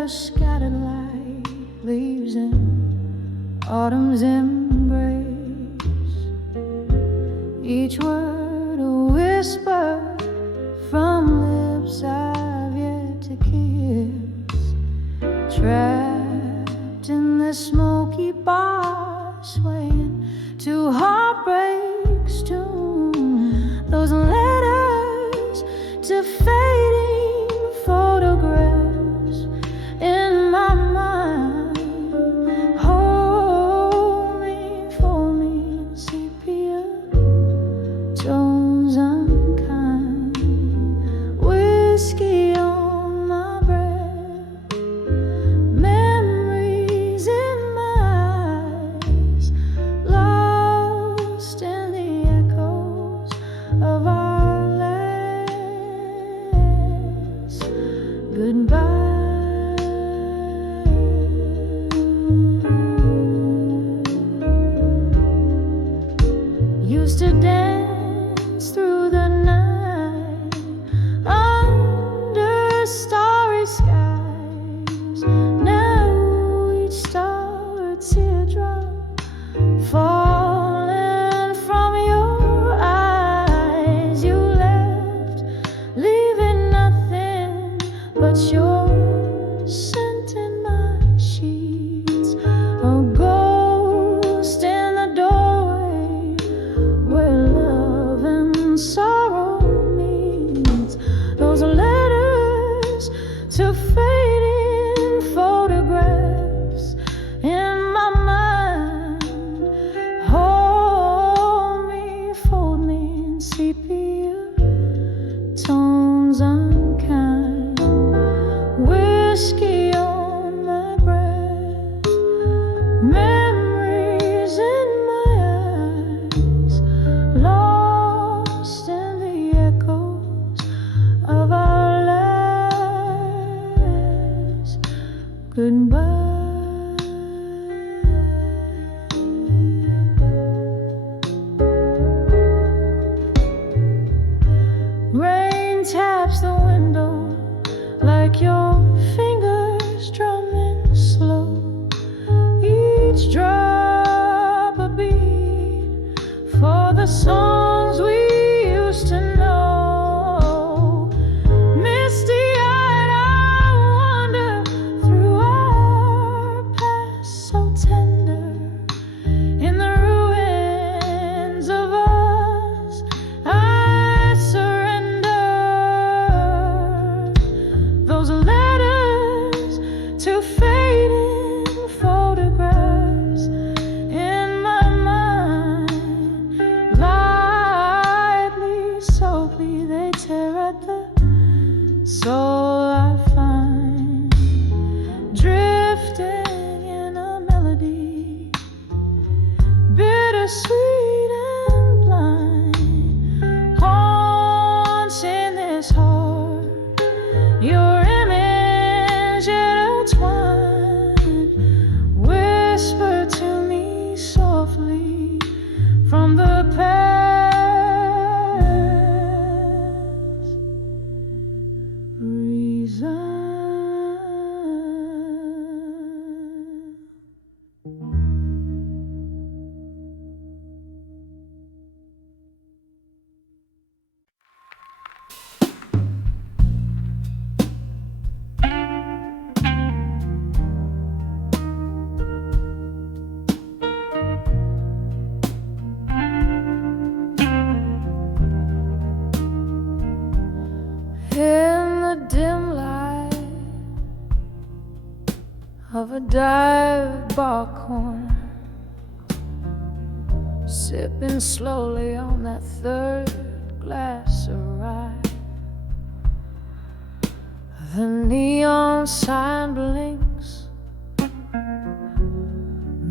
are scattered like leaves in autumn's embrace. Each word a whisper from lips I've yet to kiss. Trapped in this smoky bar, swaying to heartbreak's tune. Those letters to fading photographs in my mind. Hold me, fold me in sepia tones unkind. Whiskey on my breath, memories in my eyes, lost in the echoes of our last goodbye. Used to dance through the night under starry skies. Now each star a teardrop falling from your eyes. You left, leaving nothing but your scent in my sheets. A ghost in the doorway where love and sorrow meets. Those letters to fading photographs in my mind. Hold me, fold me in sepia tones unkind. Whiskey on my breath, memories in my eyes, lost in the echoes of our last goodbye. Rain taps the window like your fingers drumming slow. Each drop a beat for the songs we used to know. Misty-eyed, I wander through our past so tender. In the ruins of us, I surrender. Those letters to fading photographs in my mind. Lightly, soapy, they tear at the soul I find. Drifting in a melody, bittersweet and blind. Haunts in this heart, your image intertwined. Whisper to me softly from the past. Resign. In the dim light of a dive bar corner, sipping slowly on that third glass of rye. The neon sign blinks,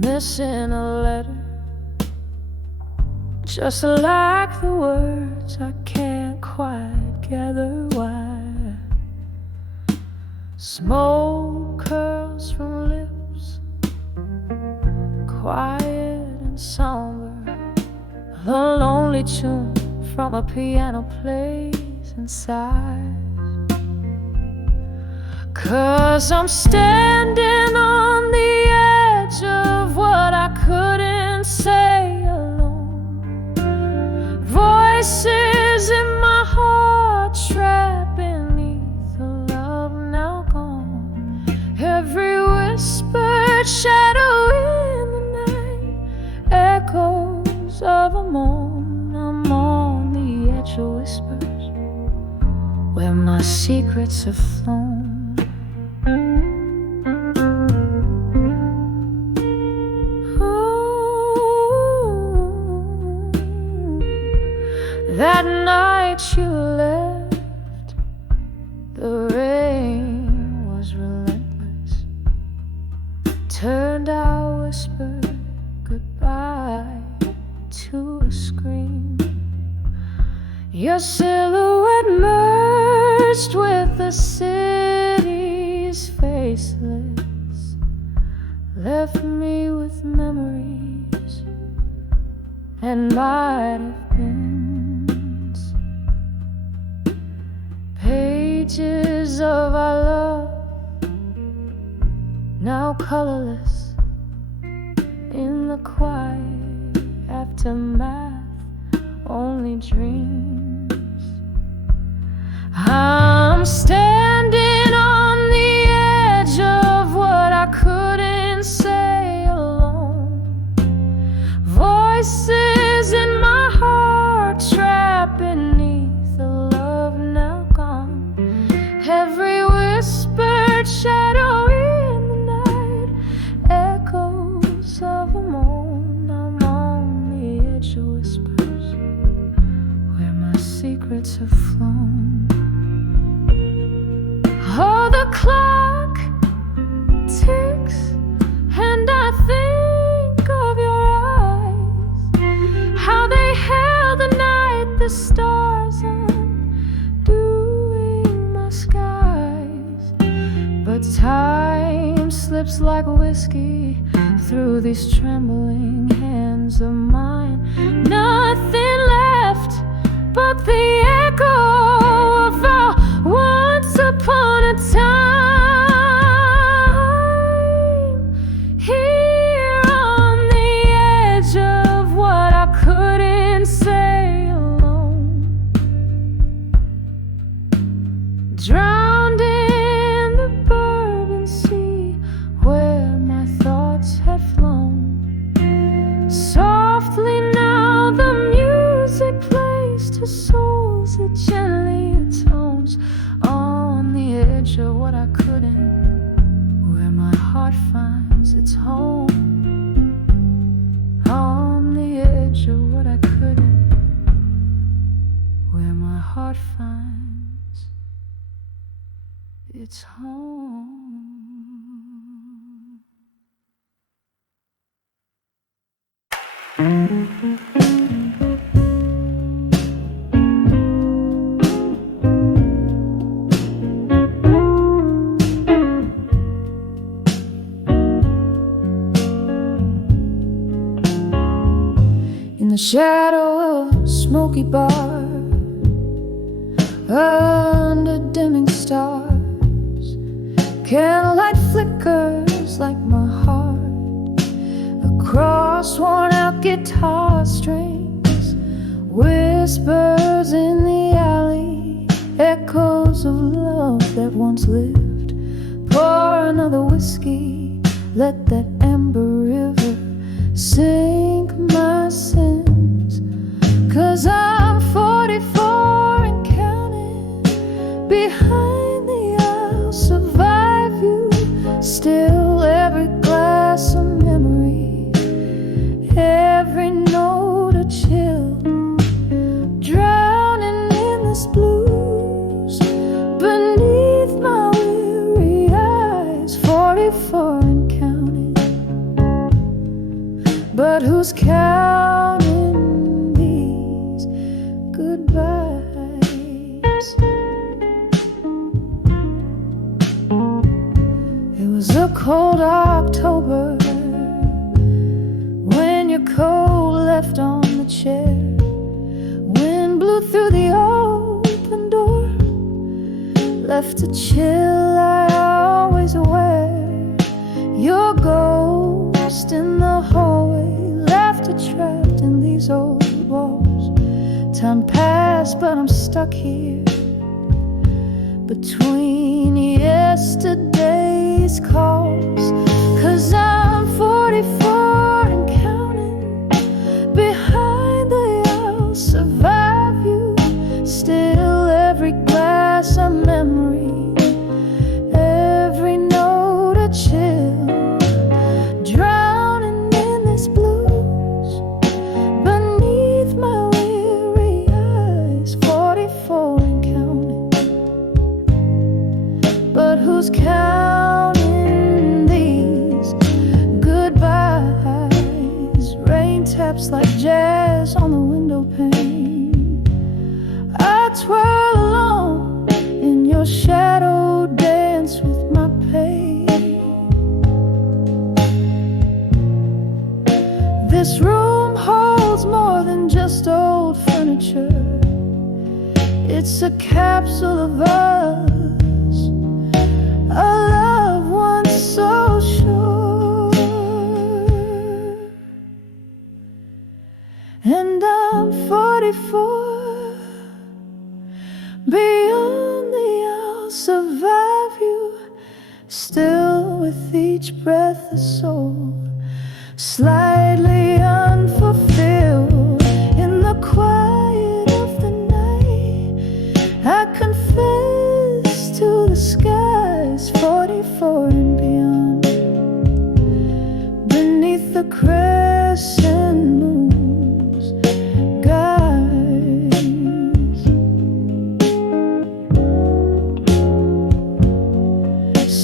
missing a letter, just like the words I can't quite gather why. Smoke curls from lips, quiet and somber. The lonely tune from a piano plays inside. 'Cause I'm standing on the edge of what I couldn't say alone. Voices in my heart trapped beneath a love now gone. Every whispered shadow in the night, echoes of a moan. I'm on the edge of whispers where my secrets have flown. That night you left, the rain was relentless. Turned our whisper goodbye to a scream. Your silhouette merged with the city's faceless, left me with memories and might have been pages of our love, now colorless in the quiet aftermath, only dreams. I'm standing on the edge of what I couldn't say alone. Voices in my heart trapped beneath the love now gone. Every whispered shadow in the night, echoes of a moan. I'm on the edge of whispers where my secrets have flown. Oh, the clock ticks and I think of your eyes, how they held the night, the stars undoing my skies. But time slips like whiskey through these trembling hands of mine. Nothing left but the echo of our once upon a time. Here on the edge of what I couldn't say alone. Drowned in the bourbon sea where my thoughts had flown. Softly now the music plays to souls that gently atones. On the edge of what I couldn't, where my heart finds its home. On the edge of what I couldn't, where my heart finds its home. In the shadow of a smoky bar, under dimming stars, candlelight flickers like my heart across worn out guitar strings. Whispers in the alley, echoes of love that once lived. Pour another whiskey, let that amber river sink my sins. 'Cause I'm 44 and counting. Behind the I'll survive you. Still every glass a memory, every note a chill. Drowning in this blues beneath my weary eyes. 44 and counting. But who's counting these goodbyes? It was a cold October when your coat left on the chair. Wind blew through the open door, left a chill I past, but I'm stuck here between yesterday's calls. 'Cause I'm 44 and counting. Behind the I'll survive you. Still every glass a memory, every note a chill. Drowning in this blues beneath my weary eyes. 44 and counting. But who's counting these goodbyes? Rain taps like jazz on the window pane. I twirl along in your shadow, dance with my pain. This room holds more than just old furniture. It's a capsule of us, a love once so sure. And I'm 44. Beyond the I'll survive you. Still with each breath a soul, slightly unfulfilled. In the quiet of the night, I confess to the skies. 44 and beyond. Beneath the crescent moon's guise.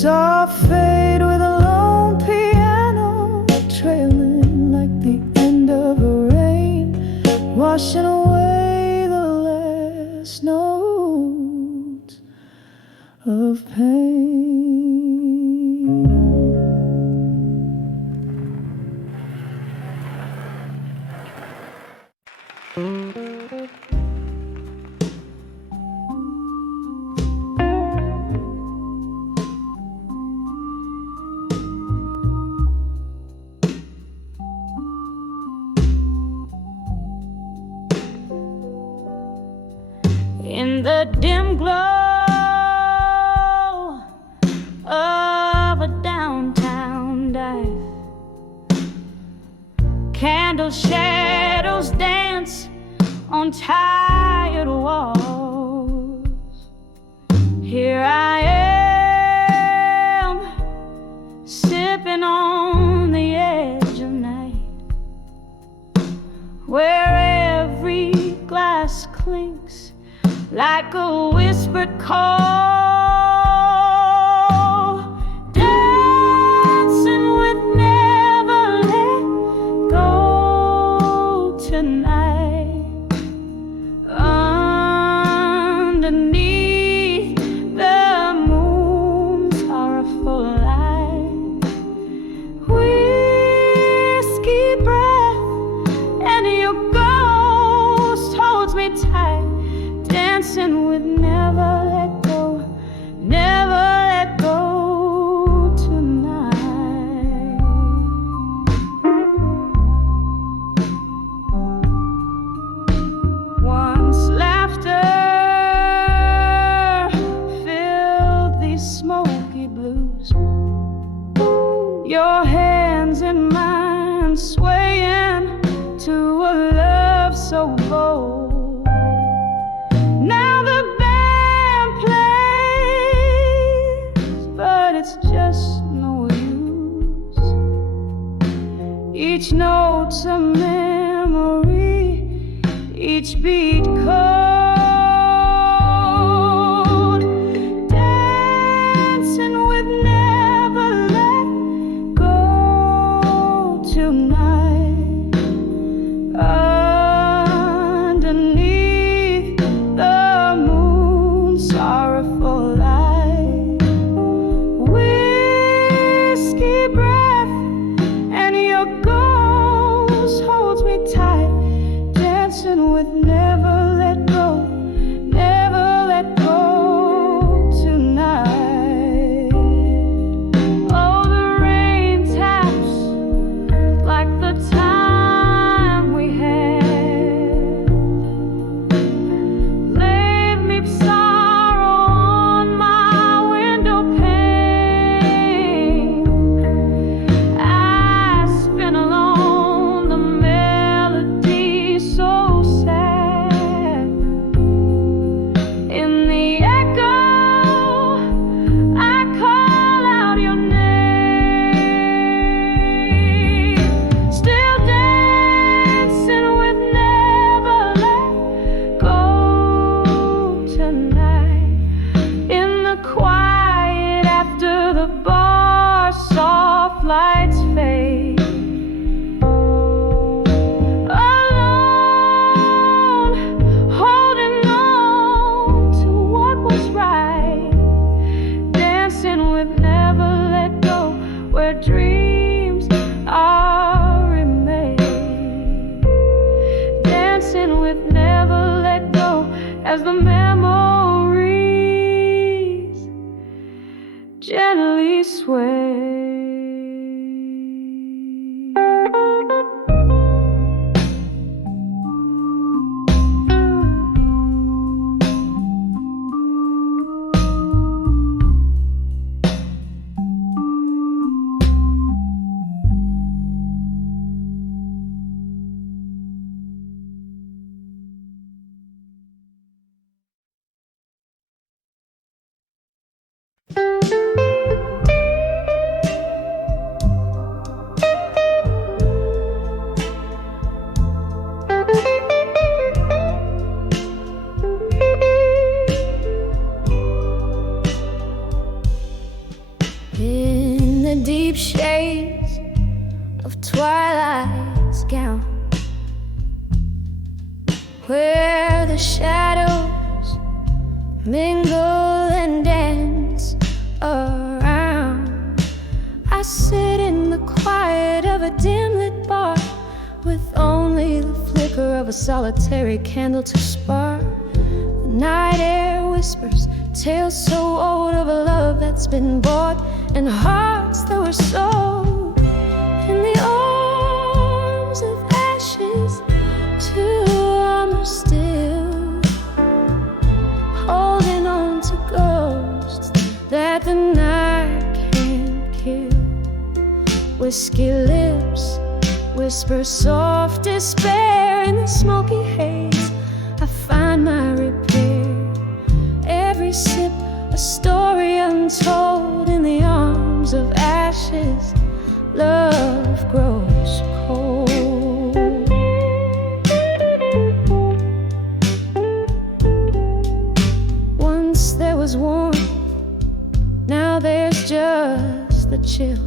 Soft fade with a lone piano, trailing like the end of a rain, washing away the last notes of pain. In the dim glow of a downtown dive, candle shadows dance on tired walls. Here I am, sipping on the edge of night, where every glass clinks like a whispered call, dancing with never let go tonight. Underneath the moon's sorrowful light, whiskey breath and your ghost holds me tight. Dancing with never let go, never let go tonight. Once laughter filled these smoky blues, your hands in mine swaying to a love so bold. Now the band plays, but it's just no use. Each note's a memory, each beat cold. Dancing with never let go tonight. Underneath the moon's sorrowful light, whiskey breath and your ghost holds me tight. Dancing with never let go. where dreams are remade, dancing with never let go as the memories gently sway. In the deep shades of twilight's gown, where the shadows mingle and dance around, I sit in the quiet of a dim-lit bar with only the flicker of a solitary candle to spark. The night air whispers tales so old of a love that's been bought, and hearts that were sold in the arms of ashes, too warm still, holding on to ghosts that the night can't kill. Whiskey lips whisper soft despair in the smoky haze. I find my repair. Every sip a story untold in the arms of ashes. Love grows cold. Once there was warmth, now there's just the chill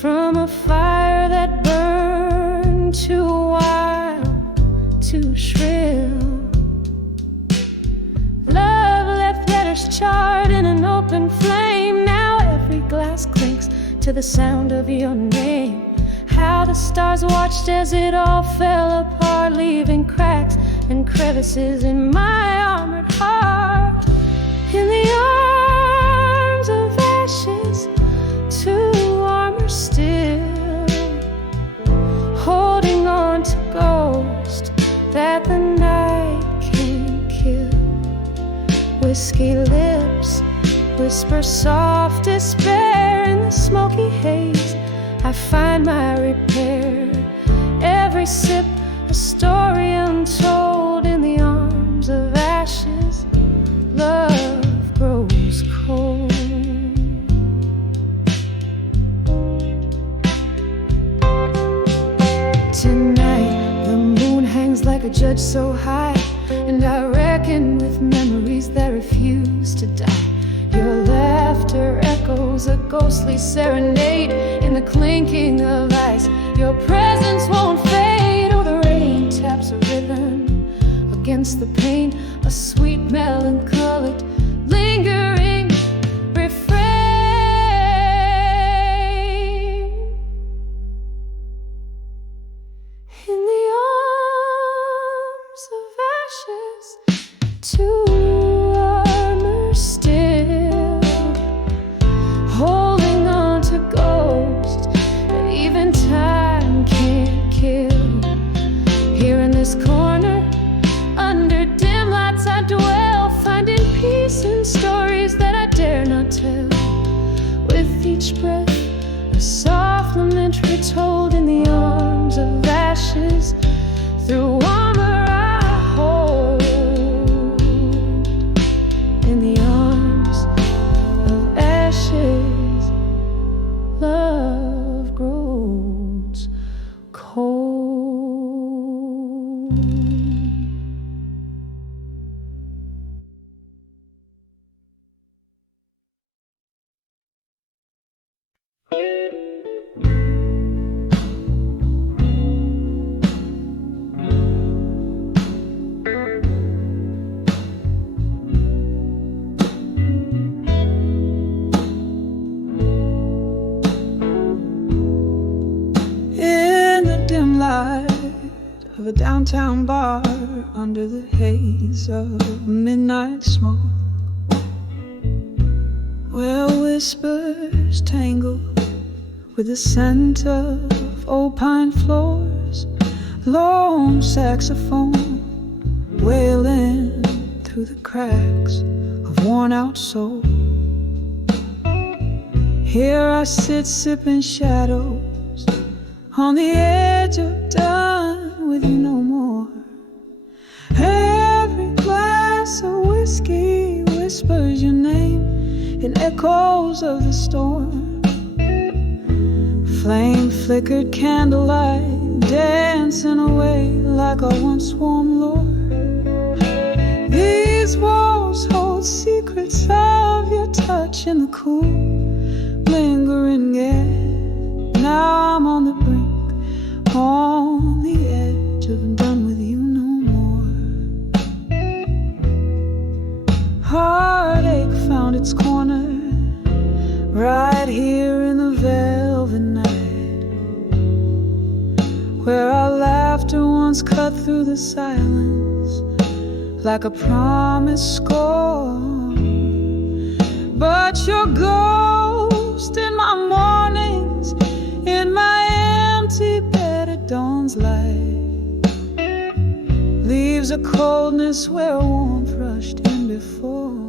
from a fire that burned too wild, too shrill. Charred in an open flame, now every glass clinks to the sound of your name. How the stars watched as it all fell apart, leaving cracks and crevices in my armored heart. In the arms of ashes, too armor still, holding on to ghosts that the night can't kill. Whiskey lips whisper soft despair in the smoky haze. I find my repair. Every sip a story untold in the arms of ashes. Love grows cold. Tonight the moon hangs like a judge so high, and I reckon with memories that refuse to die. Your laughter echoes a ghostly serenade in the clinking of ice. Your presence won't fade, or the rain taps a rhythm against the pane, a sweet melancholic lingering refrain. In the arms of ashes, too armor still, holding on to ghosts that even time can't kill. Here in this corner, under dim lights I dwell, finding peace in stories that I dare not tell. With each breath, a soft lament retold in the arms of ashes. Through armor I hold, in the arms of ashes, love grows cold. of a downtown bar under the haze of midnight smoke, where whispers tangle with the scent of old pine floors, lone saxophone wailing through the cracks of worn-out soul. Here I sit sipping shadows on the edge of done with you no more. Every glass of whiskey whispers your name in echoes of the storm. Flame flickered candlelight dancing away like a once warm lure. These walls hold secrets of your touch in the cool, lingering air. Now I'm on the brink, on the edge of done with you no more. Heartache found its corner right here in the velvet night, where our laughter once cut through the silence like a promised score. But your ghost in my mornings, in my empty bed at dawn's light, leaves a coldness where warmth rushed in before.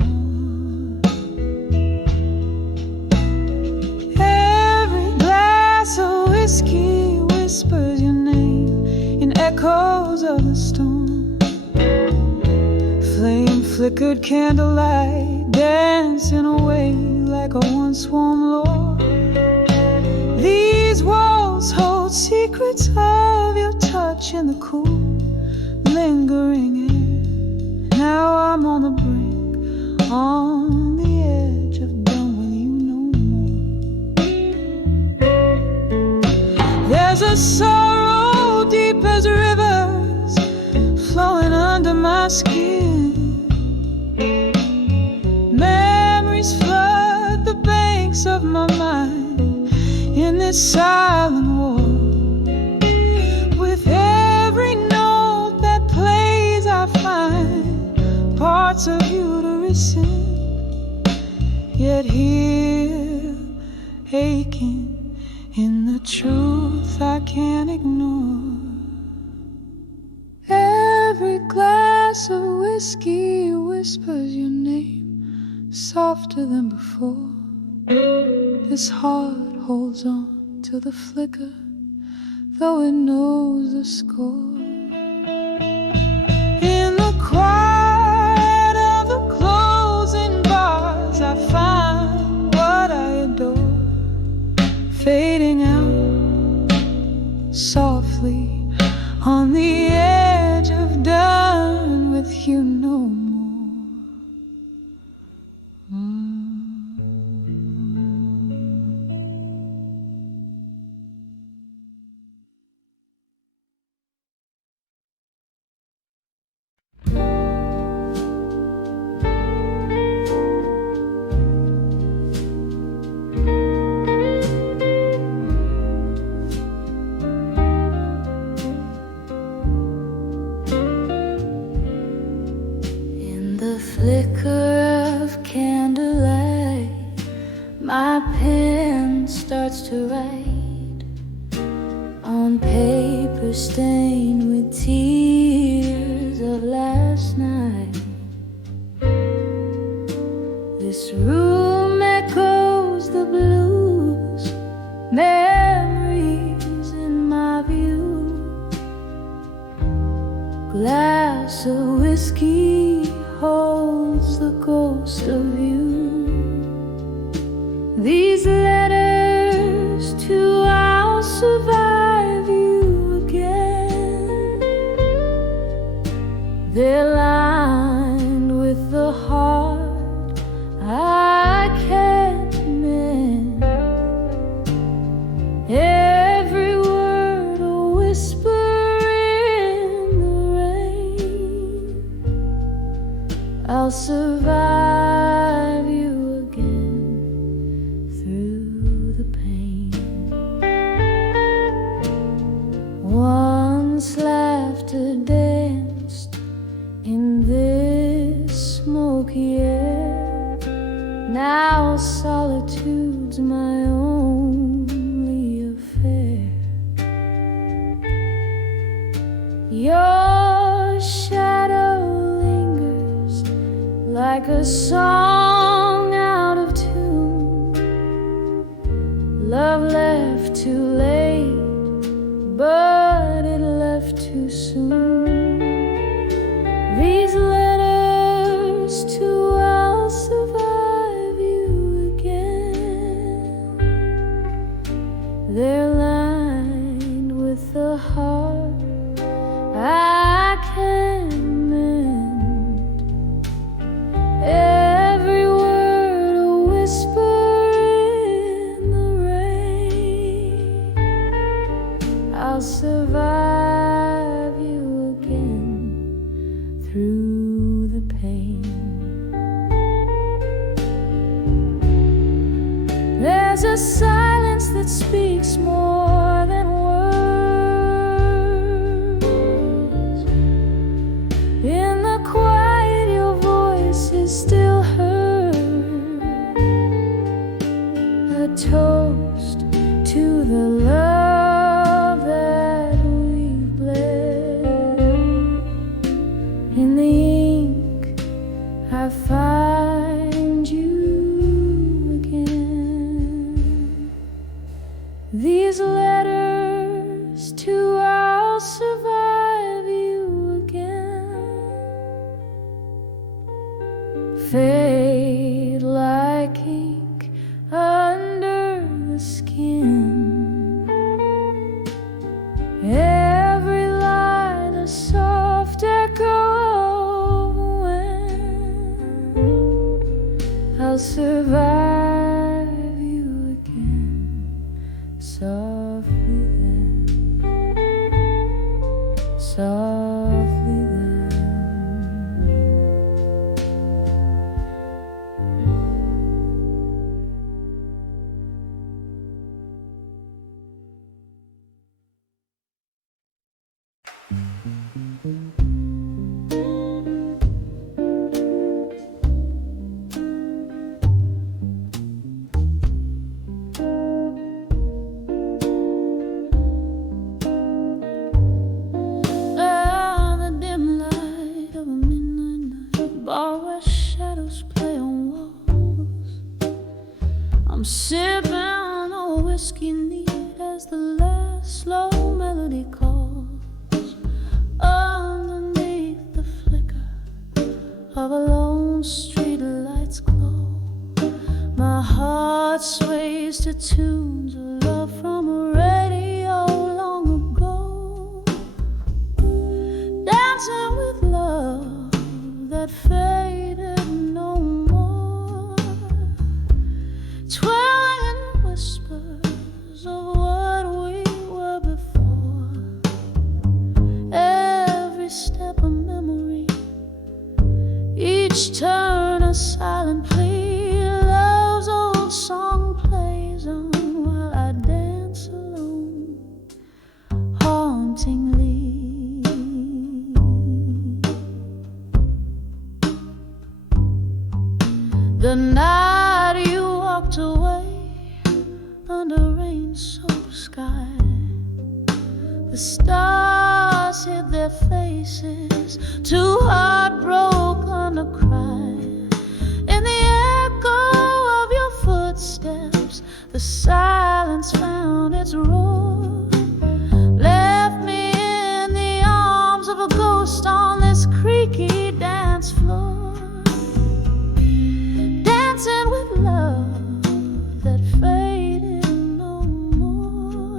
Every glass of whiskey whispers your name in echoes of the storm. Flame flickered candlelight dancing away like a once warm lure. These walls hold secrets of your touch in the cool, lingering air. Now I'm on the brink, on the edge of done with you no more. There's a sorrow deep as rivers flowing under my skin. Memories flood the banks of my mind in this silent war. With every note that plays I find parts of you to rescind, yet here aching in the truth I can't ignore. Every glass of whiskey whispers your name softer than before. This heart holds on to the flicker, though it knows the score. In the quiet of the closing bars, I find what I adore, fading out softly on the edge of done with you no more. Flicker of candlelight, my pen starts to write on paper stained with tears of last night. This room echoes the blues, memories in my view. Glass of whiskey holds the ghost of you. These letters to I'll survive you again. They're lined with the heart I can't mend. Every word a whisper in the rain. Now solitude's my only affair. Your shadow lingers like a song out of tune. Love left too late, but it left too soon. These letters to I'll survive you again. They're lined with the heart I can mend. Every word a whisper in the rain. I'll survive you again through the pain. There's a silence that speaks more than words. In the quiet, your voice is still heard. A toast to the love that we bled. In the ink, I find you again. These letters to I'll survive you again fade like ink under the skin. Every line a soft echo of when I'll survive you again softly then, softly then. The dim light of a midnight night, bar where shadows play on walls. I'm sipping on a whiskey neat as the last slow melody calls. Underneath the flicker of a lone street light's glow, my heart sways to tunes of love from a radio long ago. Dancing with love that faded no more, twirling in whispers of what we were before. Every step a memory, each turn a silent plea. Love's old song plays on while I dance alone, hauntingly. The night you walked away under rain-soaked sky, the stars hid their faces, too heartbroken to cry. In the echo of your footsteps, the silence found its roar, left me in the arms of a ghost on this creaky dance floor. Dancing with love that faded no more,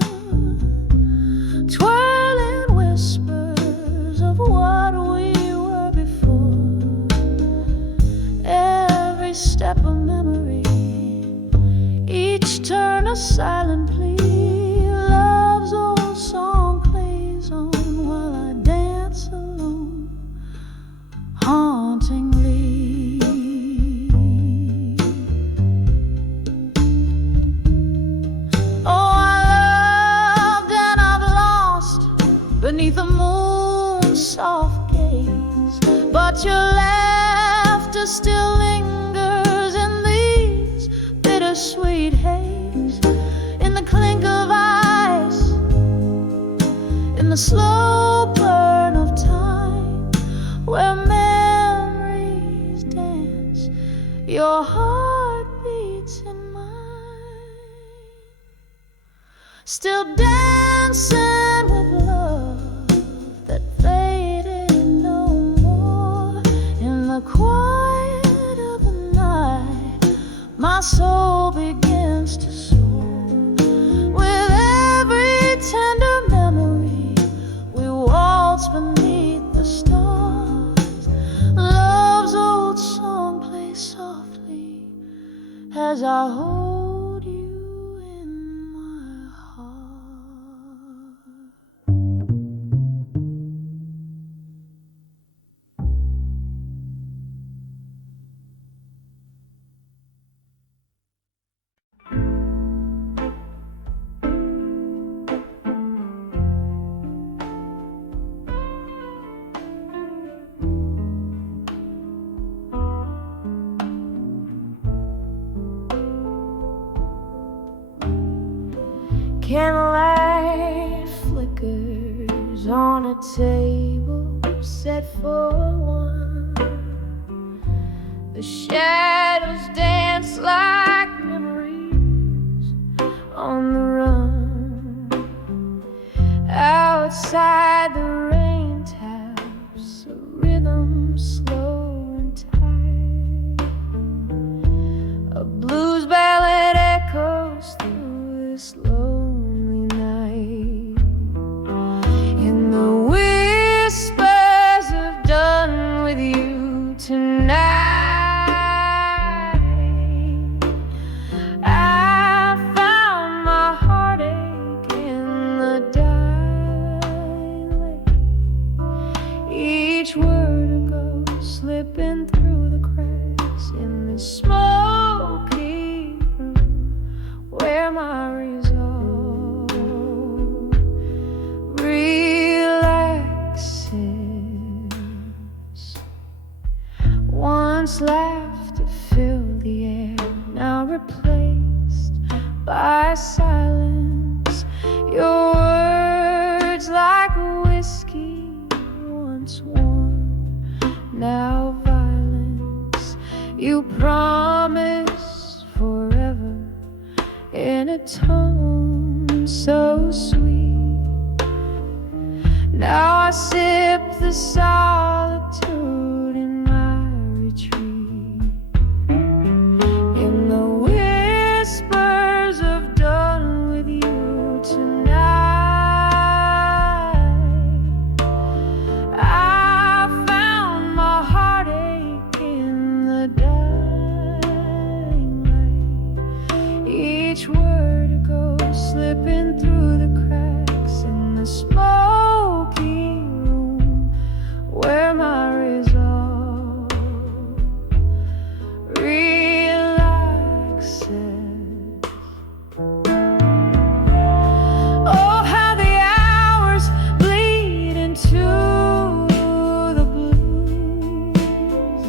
twirling whispers of what we were before. Every step a memory, each turn a silent plea. Love's old song plays on while I dance alone, hauntingly. Beneath the moon's soft gaze, but your laughter still lingers in these sweet haze, in the clink of ice, in the slow burn of time, where memories dance, your heart beats in mine, still dancing with love that faded no more. In the quiet of the night, my soul begins to soar. With every tender memory, we waltz beneath the stars. Love's old song plays softly as I hold you in my heart. Candlelight flickers on a table set for one. The shadows dance like memories on the run. Outside the rain taps a rhythm slow and tight. A blues ballad echoes through this lonely night. In the whispers of done with you tonight, I found my heartache in the daylight. Each word ago slipping through the cracks in the smoky room where my resolve relaxes. Once laughter filled the air, now replaced by silence. Your words like whiskey, once warm, now violence. You promise forever in a tone so sweet. Now I sip the solitude in my retreat. In the whispers of done with you tonight, I found my heartache in the dying light. Each word goes slipping through the cracks in the smoky room where my resolve relaxes. Oh, how the hours bleed into the blues.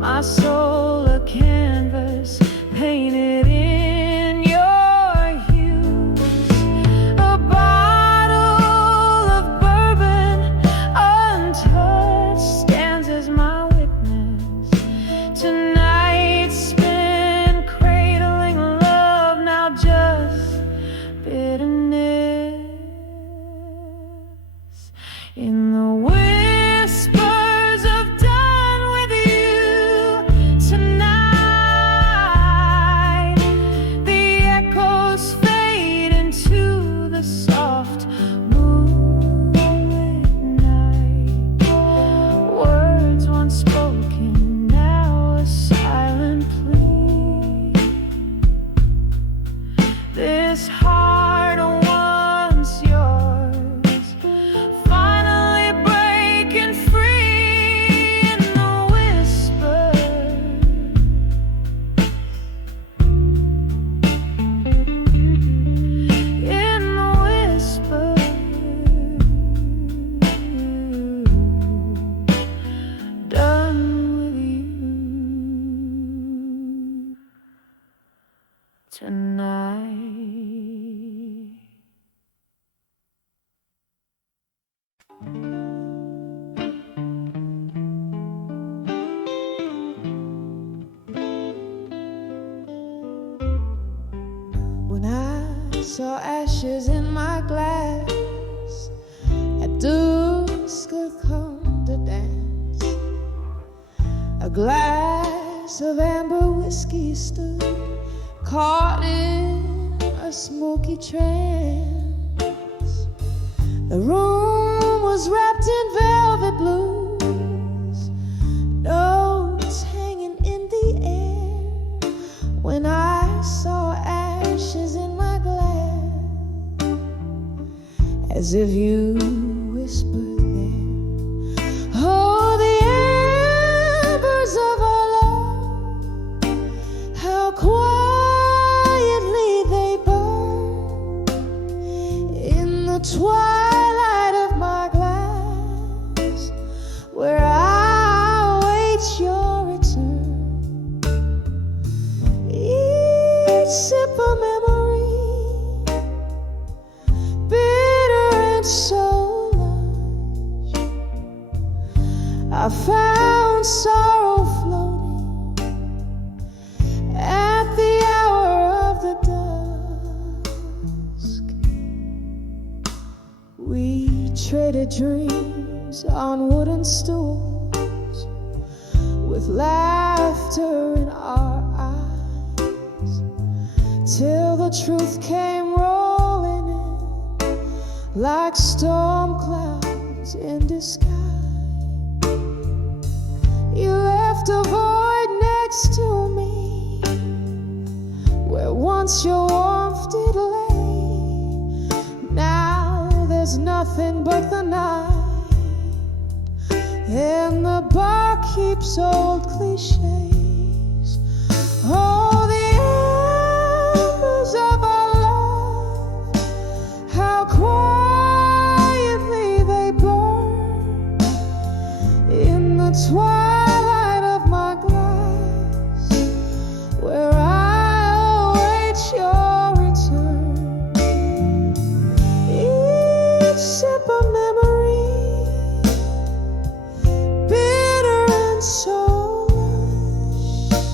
My soul a canvas painted in your tonight. When I saw ashes in my glass at dusk, I've come to dance. A glass of amber whiskey stood caught in a smoky trance. The room was wrapped in velvet blues, notes hanging in the air. When I saw ashes in my glass, as if you whispered there, oh, the embers of our love, how quietly they burn in the twilight of my glass, where I await your return. Each sip of memory, bitter and so much. I found sorrow floating at the hour of the dusk. We traded dreams on wooden stools with laughter in our eyes, till the truth came rolling in like storm clouds in disguise. You left a void next to me, where once your warmth did lay. Now there's nothing but the night, and the bar keeps old cliches. Oh, the embers of our love, how quietly they burn in the twilight of my glass, where I await your return. Each sip of memory, bitter and so lush.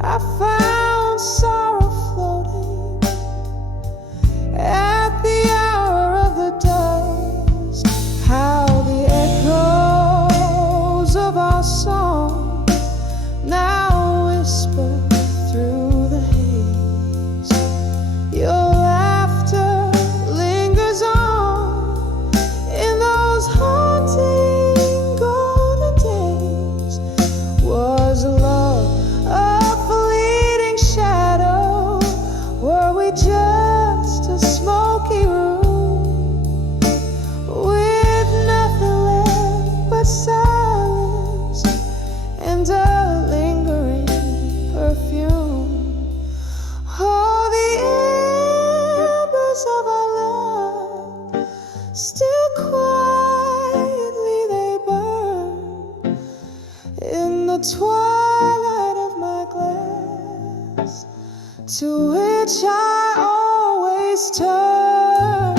I found sorrow floating at the hour of the dusk. How the echoes of our song now whisper through the haze. Your laughter lingers on in those haunting golden days. Was love a fleeting shadow? Were we just a smoky room with nothing left but silence and a lingering perfume? Oh, the embers of our love, still quietly they burn in the twilight of my glass, to which I always turn.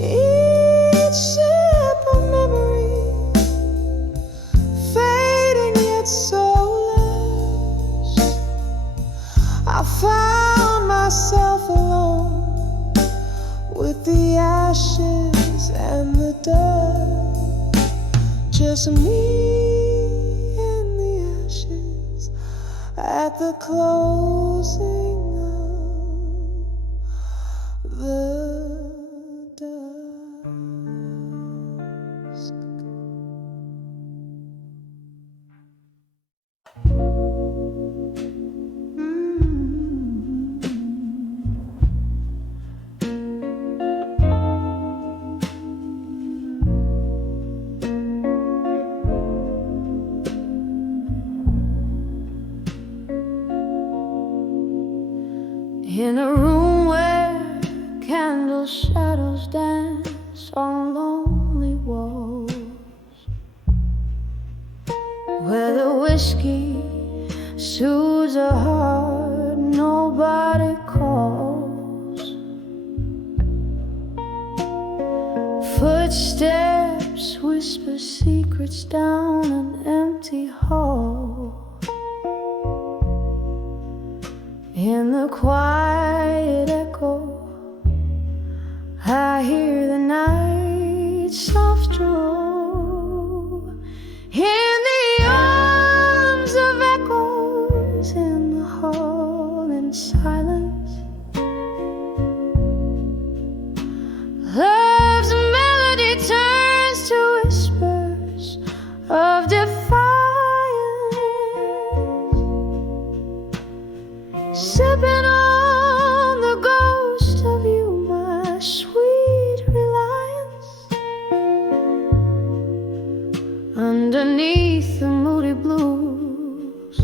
Each sip of memory, fading yet so lush. I found myself alone with the ashes and the dust, just me and the ashes at the closing of the dusk. In a room where candle shadows dance on lonely walls, where the whiskey soothes a heart Footsteps whisper secrets down an empty hall. In the quiet echo, I hear the night soft drawl. In the arms of echoes, in the hall, in silence, love's melody turns to whispers of defiance. Sipping on the ghost of you, my sweet reliance. Underneath the moody blues,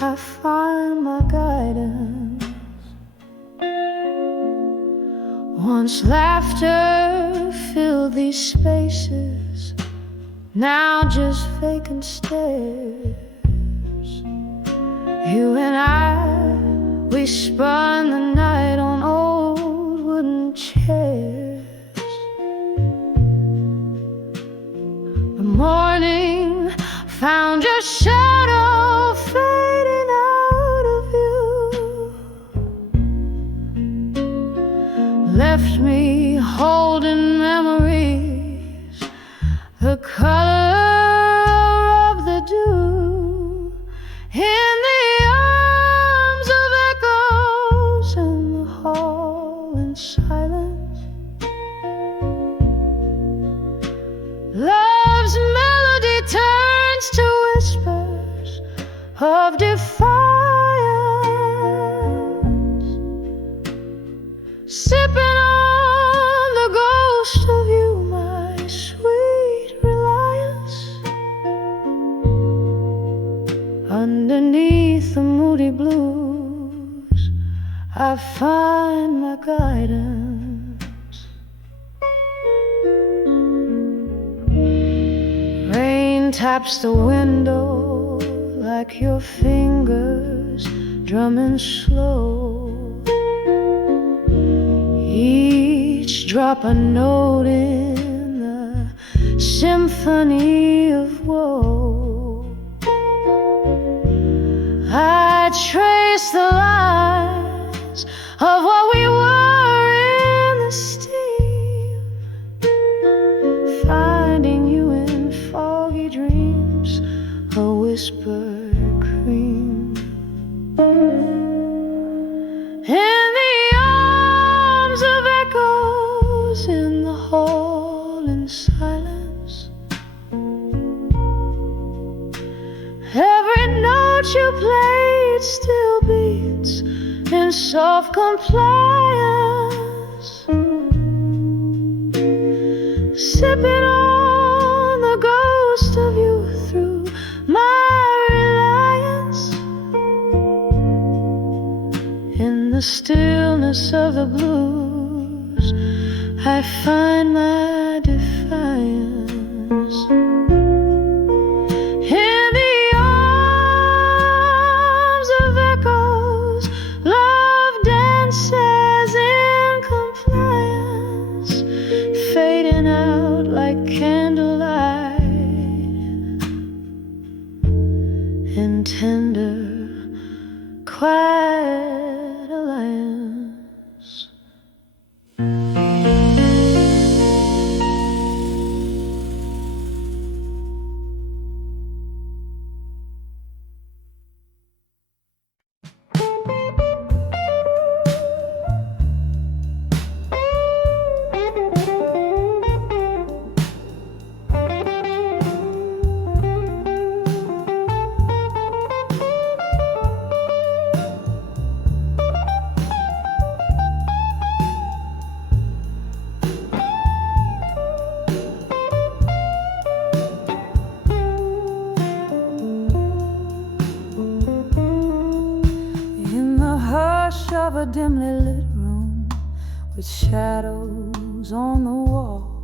I find my guidance. Once laughter filled these spaces, now just vacant stares. You and I, we spun the night on old wooden chairs. The morning found your shadow fading out of view, left me holding memories, the color of the dew. In the arms of echoes, in the hall, in silence, love's melody turns to whispers of defiance. Sipping on the ghost of you, my sweet reliance. Underneath the moody blues, I find my guidance. Rain taps the window like your fingers drumming slow. Each drop a note in the symphony of woe. I trace the lines of what we were in the steam, finding you in foggy dreams, a whispered cream. In the arms of echoes, in the hall, in silence, every note you played still beats in soft compliance. Sipping on the ghost of you through my reliance. In the stillness of the blues, I find my defiance. Candlelight in tender, quiet alliance. Of a dimly lit room with shadows on the wall,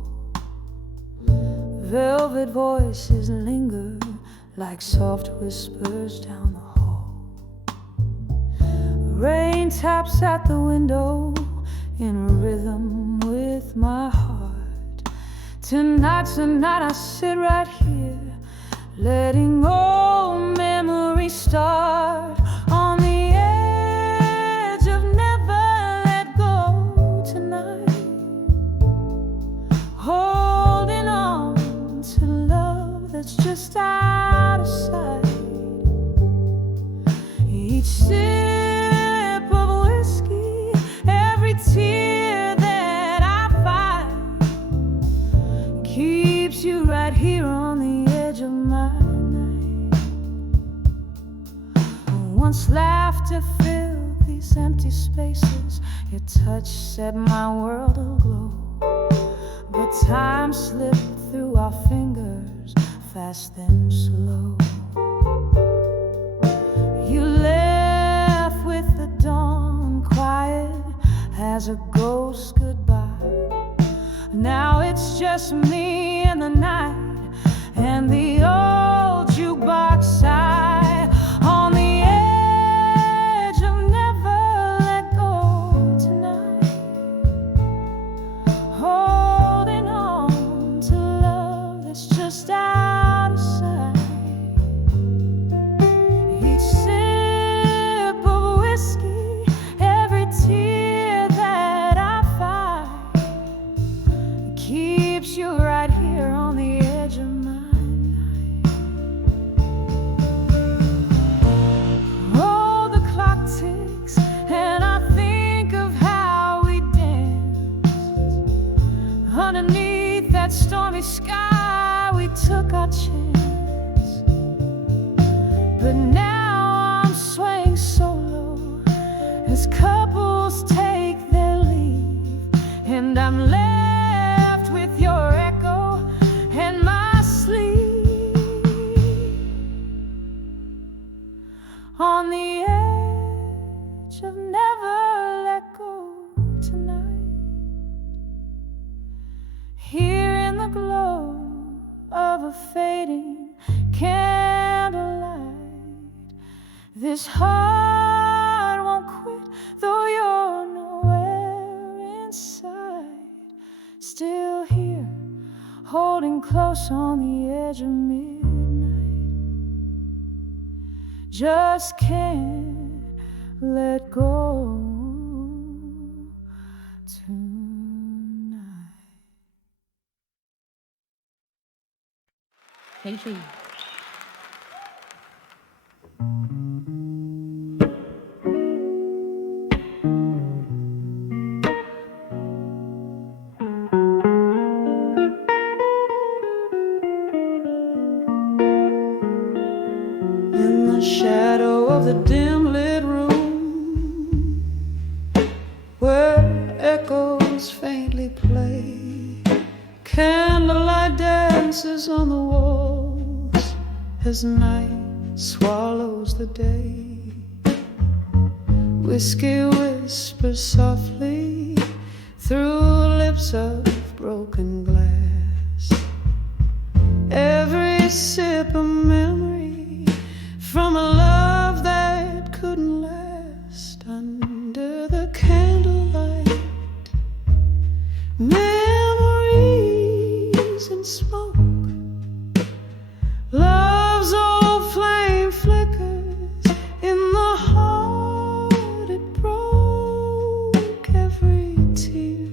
velvet voices linger like soft whispers down the hall. Rain taps at the window in rhythm with my heart, Tonight I sit right here, letting old memories start on the edge of never let go tonight. Holding on to love that's just out of sight. Each sip of whiskey, every tear that I find keeps you right here on the edge of my night. Once laughter filled these empty spaces, your touch set my world aglow. But time slipped through our fingers, fast then slow. You left with the dawn, quiet as a ghost goodbye. Now it's just me and the night and the old jukebox sigh on the edge of never let go tonight. Holding on to love that's just out of sight. Each sip of whiskey, every tear that I find keeps you right here on the edge of my night. Oh, the clock ticks and I think of how we danced underneath that stormy sky. We took our chance, but now I'm swaying solo as couples take their leave, and I'm left with your echo and my sleep on the edge of never let go tonight. Here in the glow of a fading candlelight, this heart won't quit though you're nowhere inside. Still here, holding close on the edge of midnight. Just can't let go tonight. Thank you. In the shadow of the dim lit room, where echoes faintly play, candlelight dances on the walls as night swallows the day. Whiskey whispers softly through lips of broken glass. Every sip a memory from a love that couldn't last. Under the candlelight, memories and smoke, love's old flame flickers in the heart it broke. Every tear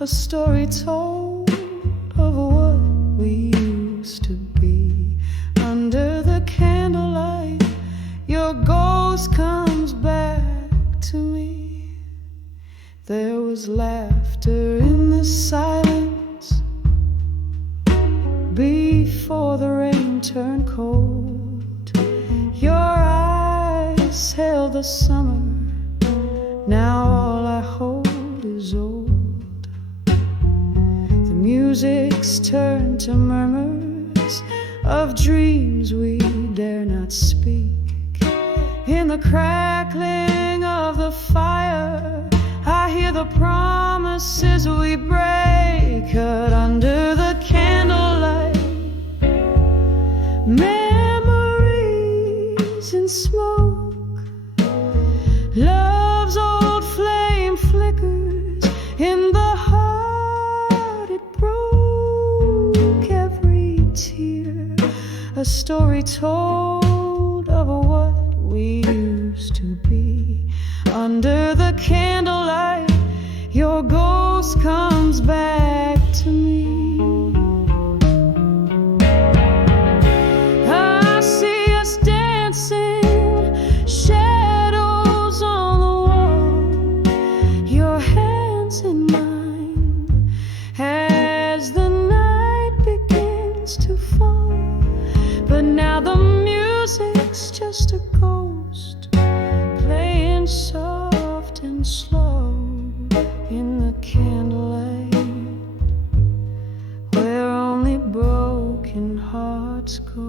a story told of what we used to be. Under the candlelight, your ghost comes back to me. There was laughter in the silence before the rain turned cold. Your eyes held the summer, now all I hold is old. The music's turned to murmurs of dreams we dare not speak. In the crackling of the fire, I hear the promises we break. Cut under the candlelight, memories and smoke, love's old flame flickers in the heart it broke. story told of what we used to be. Under the candlelight, your ghost comes back to me. I see us dancing, shadows on the wall, your hands in mine, as the night begins to fall. But now the music's just a ghost, playing soft and slow in the candlelight, where only broken hearts go.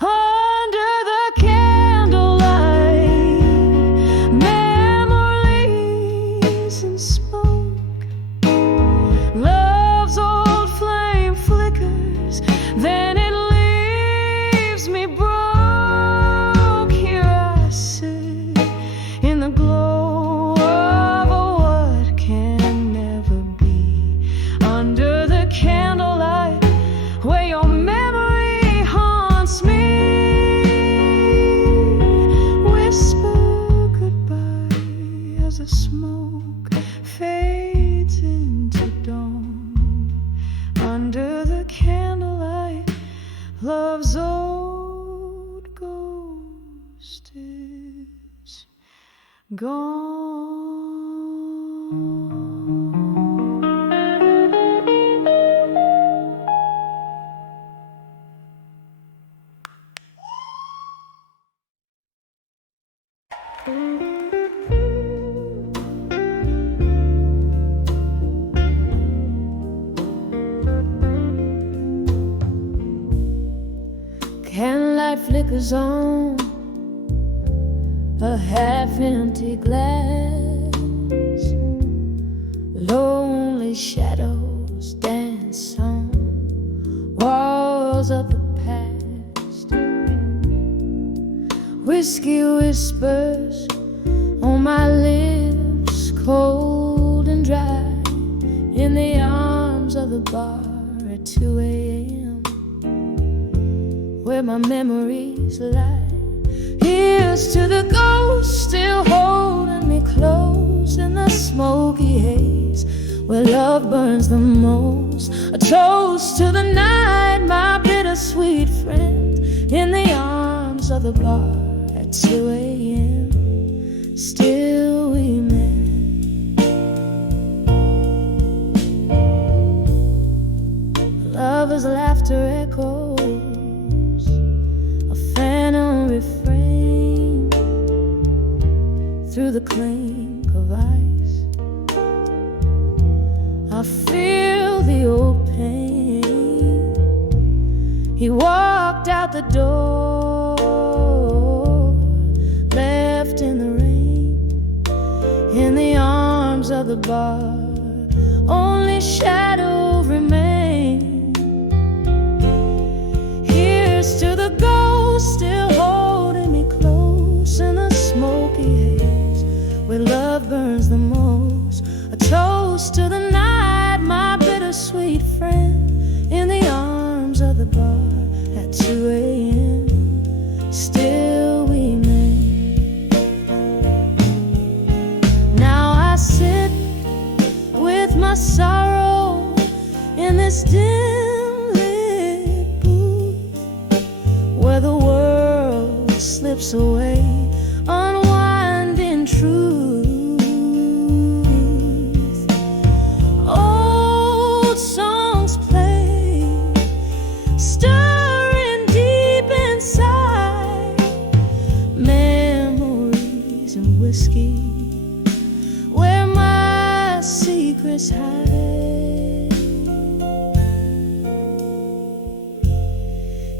Under the candlelight, memories and smoke, love's old flame flickers, then it leaves me broke. Here I sit in the glow of what can never be. Under the candlelight, where your memory haunts me. Whisper goodbye as the smoke fades into dawn. Under the candlelight, love's old ghost is gone. Candlelight flickers on a half-empty glass. Lonely shadows dance on walls of the past. Whiskey whispers on my lips, cold and dry, in the arms of the bar at 2 a.m., where my memories lie. Here's to the ghost still holding me close in the smoky haze, where love burns the most. A toast to the night, my bittersweet friend, in the arms of the bar at 2 a.m. Still we mend. Lover's laughter echoes, a phantom refrain through the clink of ice. I feel the old pain. He walked out the door, left in the rain, in the arms of the bar. Only shadow remains. Here's to the ghost still holding me close in the smoky haze, where love burns the most. A toast to the night, my bittersweet friend, in the arms of the bar at 2 a.m. Still we mend. Now I sit with my sorrow in this dim lit booth, where the world slips away, unwinding truth. Old songs play, stirring deep inside, memories and whiskey, where my secrets hide.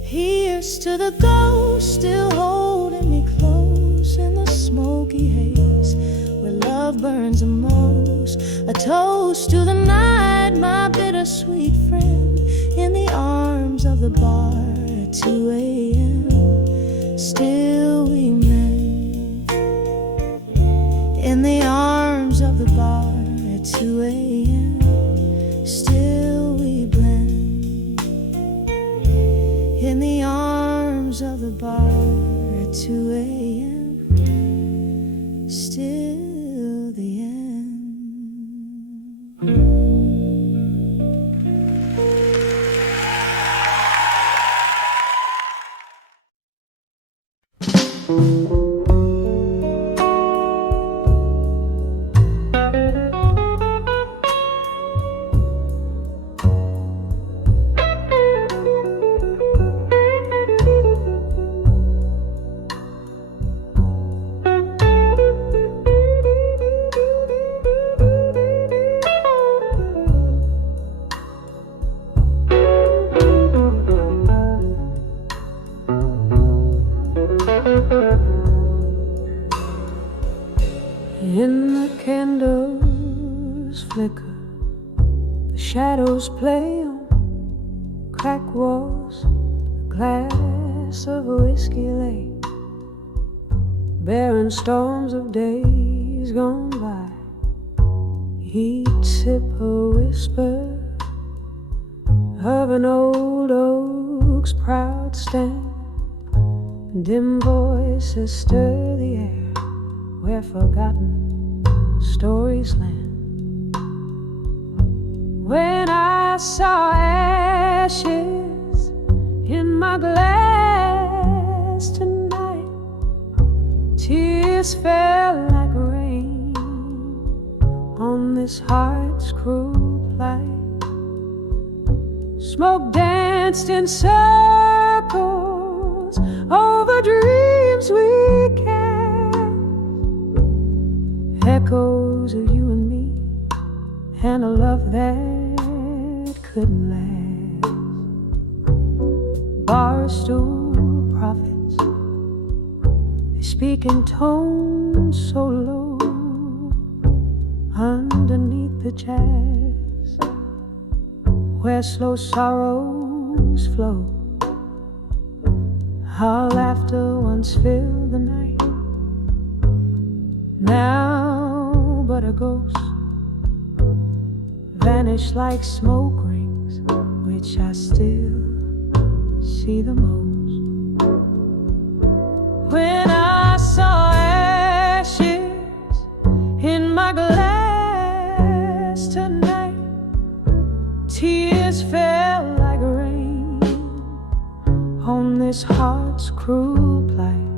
Here's to the ghost still holding me close in the smoky haze, where love burns the most. A toast to the night, my bittersweet friend, in the arms of the bar at 2 a.m. Still we mend. In the arms of the bar at 2 a.m. Still we blend. 2 a.m. Still the end. In the candles flicker, the shadows play on crack walls, a glass of whiskey lay, barren storms of days gone by. He'd sip a whisper of an old oak's proud stand, dim voices stir the air where forgotten stories land. When I saw ashes in my glass tonight, tears fell like rain on this heart's cruel plight. Smoke danced in circles over dreams we carried, echoes of you and me, and a love that couldn't last. Barstool prophets, they speak in tones so low underneath the jazz, where slow sorrows flow. Our laughter once filled the night, now but a ghost, vanished like smoke rings, which I still see the most. When I saw ashes in my glass tonight, tears fell like rain on this heart's cruel plight.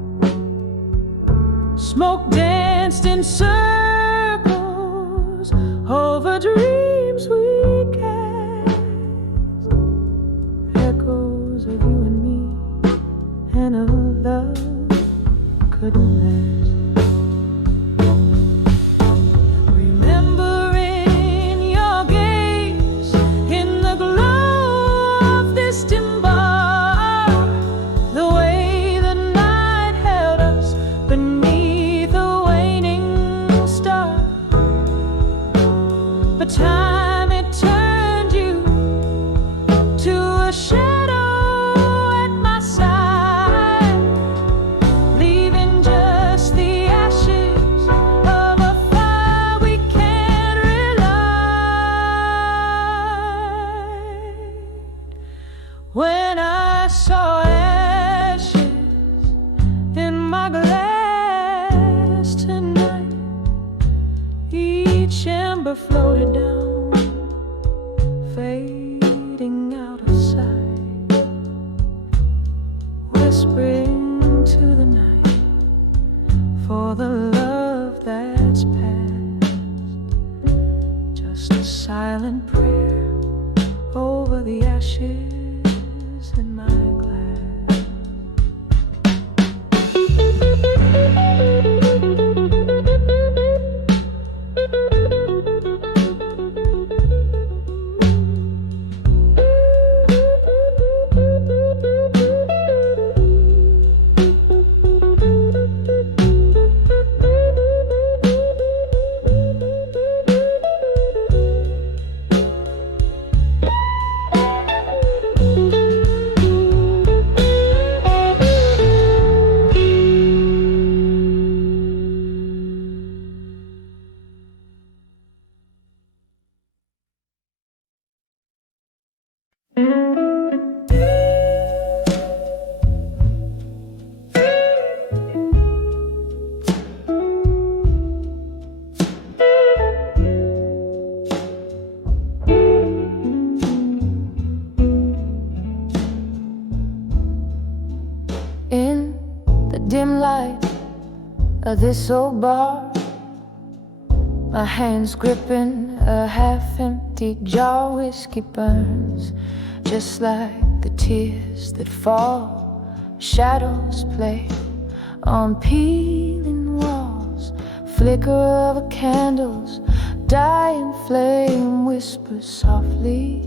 Smoke danced in circles over dreams we cast, echoes of you and me, and a love couldn't last. Remembering your gaze in the glow of this dim bar, the way the night held us beneath a waning star. But time, it turned you to a shadow at my side, leaving just the ashes of a fire we can't relight. When I saw ashes in my glass tonight, each ember floated down, fading out of sight, whispering to the night for the love that's past, just a silent prayer over the ashes in my glass. dim light of this old bar, my hands gripping a half-empty jar. Whiskey burns just like the tears that fall. Shadows play on peeling walls. Flicker of a candle's dying flame whispers softly,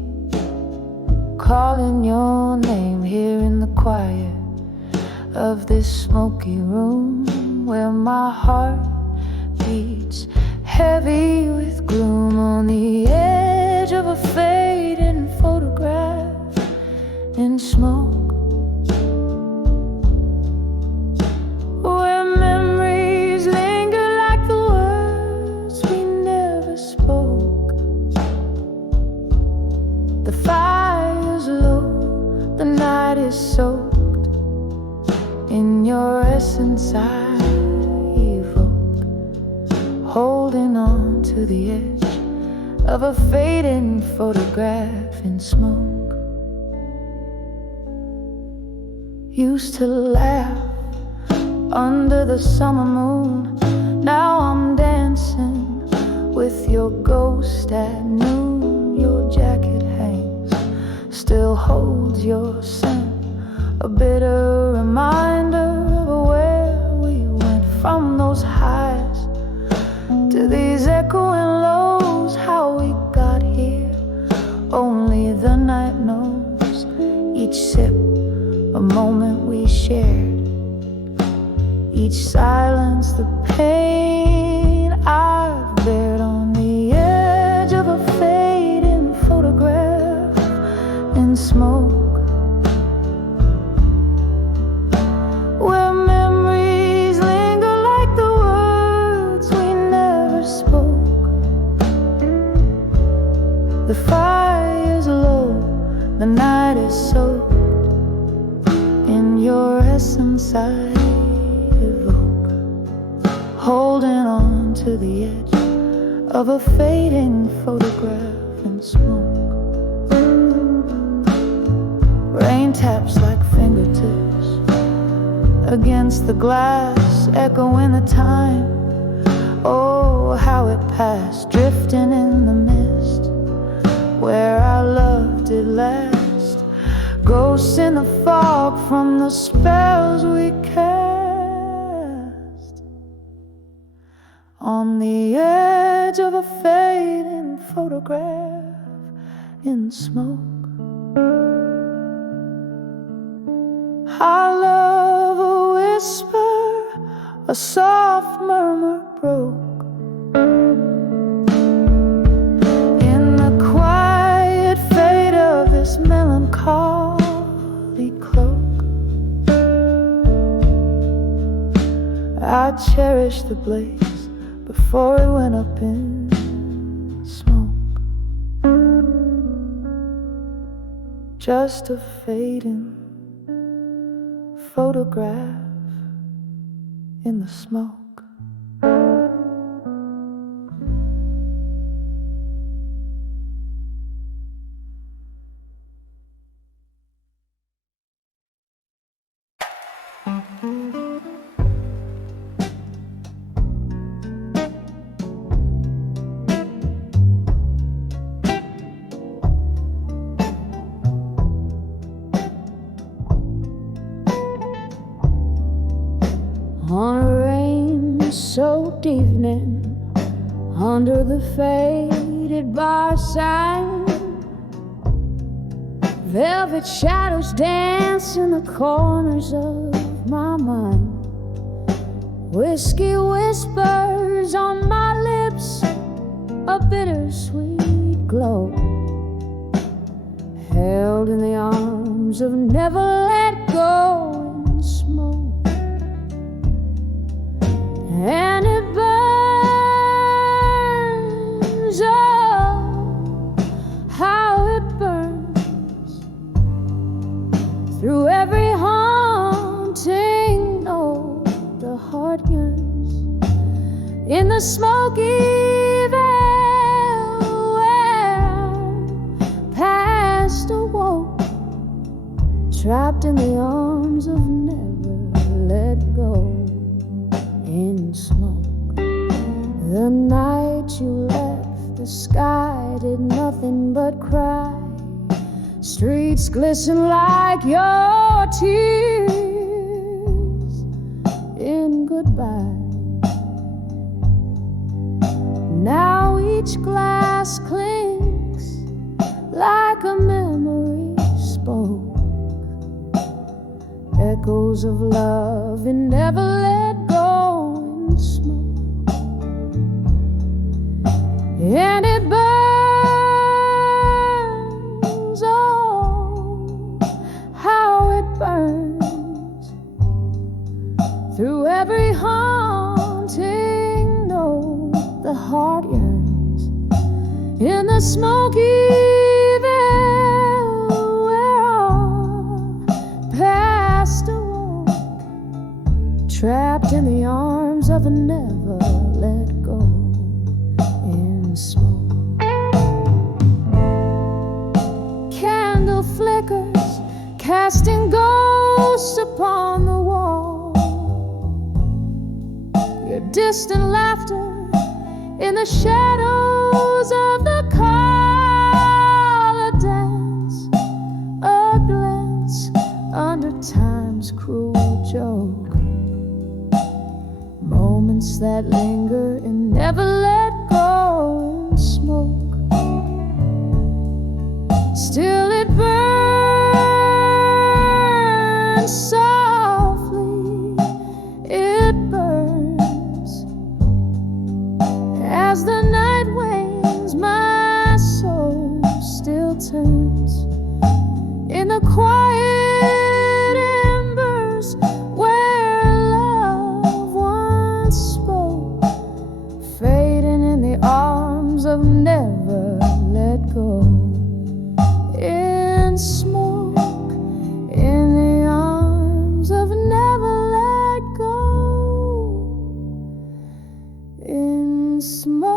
calling your name here in the quiet of this smoky room, where my heart beats heavy with gloom, on the edge of a fading photograph in smoke, where memories linger like the words we never spoke. The fire's low, the night is soaked in your essence I evoke, holding on to the edge of a fading photograph in smoke. Used to laugh under the summer moon, now I'm dancing with your ghost at noon. Your jacket hangs, still holds your scent, a bitter reminder of where we went, from those highs to these echoing lows. How we got here, only the night knows. Each sip a moment we shared, each silence the pain I've bared, on the edge of a fading photograph in smoke, where memories linger like the words we never spoke. The fire's low, the night is soaked in your essence I evoke, holding on to the edge of a fading photograph in smoke. Rain taps like fingertips against the glass, echoing the time. Oh, how it passed, drifting in the mist where our love did last. Ghosts in the fog from the spells we cast, on the edge of a fading photograph in smoke. Our love a whisper, a soft murmur broke in the quiet fade of this melancholy cloak. I cherish the blaze before it went up in smoke. Just a fading photograph in the smoke. On a rain-soaked evening, under the faded bar sign, velvet shadows dance in the corners of my mind. Whiskey whispers on my lips, a bittersweet glow, held in the arms of never let go in smoke. And it burns, oh, how it burns, through every haunting note the heart yearns, in the smoky veil where past awoke, trapped in the arms of never let go. sky did nothing but cry. Streets glisten like your tears in goodbye. Now each glass clings like a memory spoke. Echoes of love and never let go in smoke. And it burns, oh, how it burns through every haunting note. The heart yearns in the smoky veil where all past awoke, trapped in the arms of a never let go in smoke. Candle flickers, casting ghosts upon the wall. Your distant laughter in the shadows of the color dance, a glance under time's cruel joke. Moments that linger and never let go in smoke. Still it burns softly, it burns as the night wanes. My soul still turns in the quiet embers where love once spoke, fading in the arms of never let go in smoke, in the arms of never let go in smoke.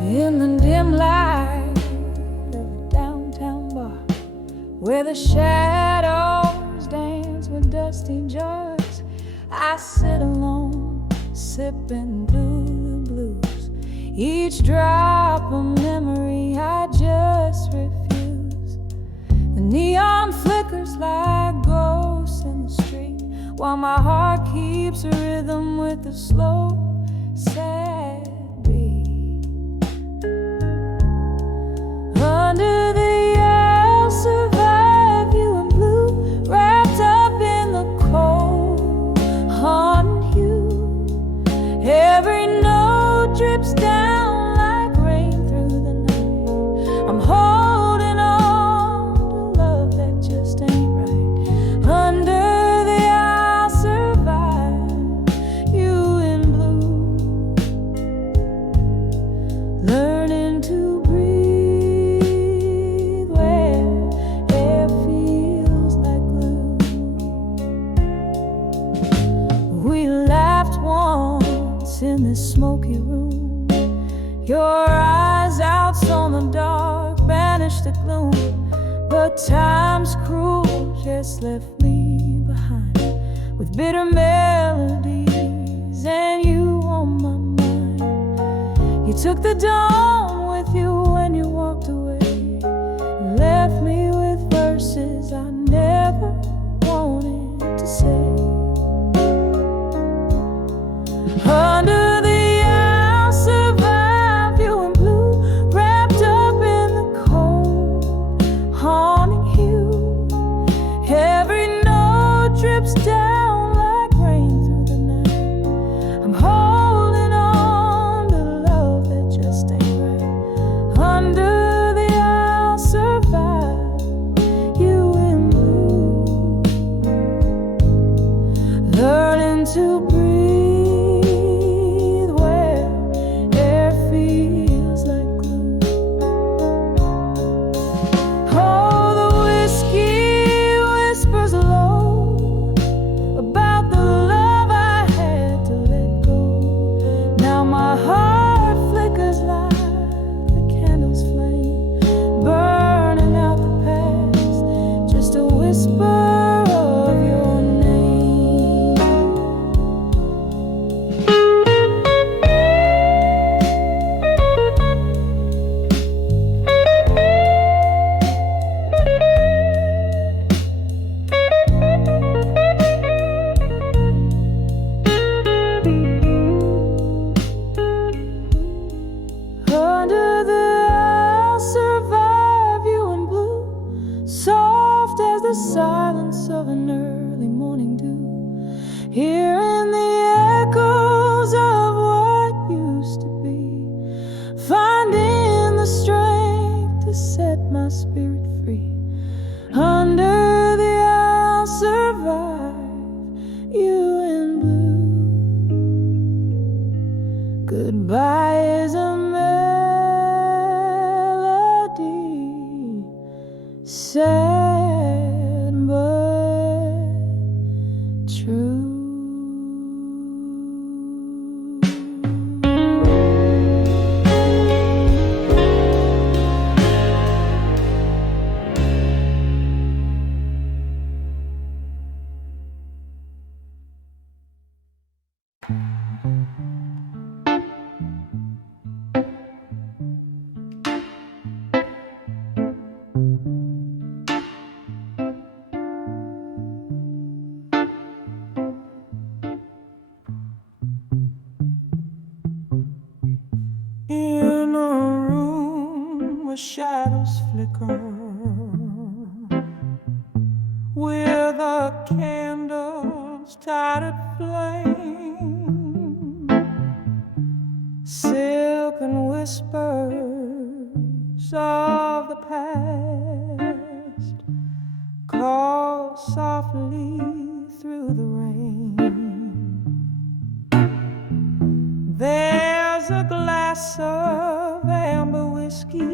In the dim light of a downtown bar, where the shadows dance with dusty jars, I sit alone, sipping blue blues. Each drop a memory I just refuse. The neon flickers like ghosts in the street, while my heart keeps a rhythm with the slow, sad beat. Under the I'll survive you in blue, wrapped up in the cold, haunting you. Every note drips down like rain through the night. I'm holding on to love that just ain't right. Under the I'll survive you in blue, learning to breathe where air feels like glue. We laughed once in this smoky room. Your eyes out on the dark banished the gloom, but time's cruel just left me behind with bitter melodies and you on my mind. You took the dawn with you when you walked away, and left me with verses I never wanted to say. Under the I'll survive you in blue, wrapped up in the cold, haunting you. Every note drips down like rain through the night. I'm holding on to love that just ain't right. Under the I'll survive you in blue, learning to breathe where drops of an early morning dew, hearing the echoes of what used to be, finding the strength to set my spirit free. Under the I'll survive, you in blue. Goodbye is a melody, sad but true. In a room where shadows flicker, with a candle's tattered flame, silken whispers of the past call softly through the rain. There's a glass of amber whiskey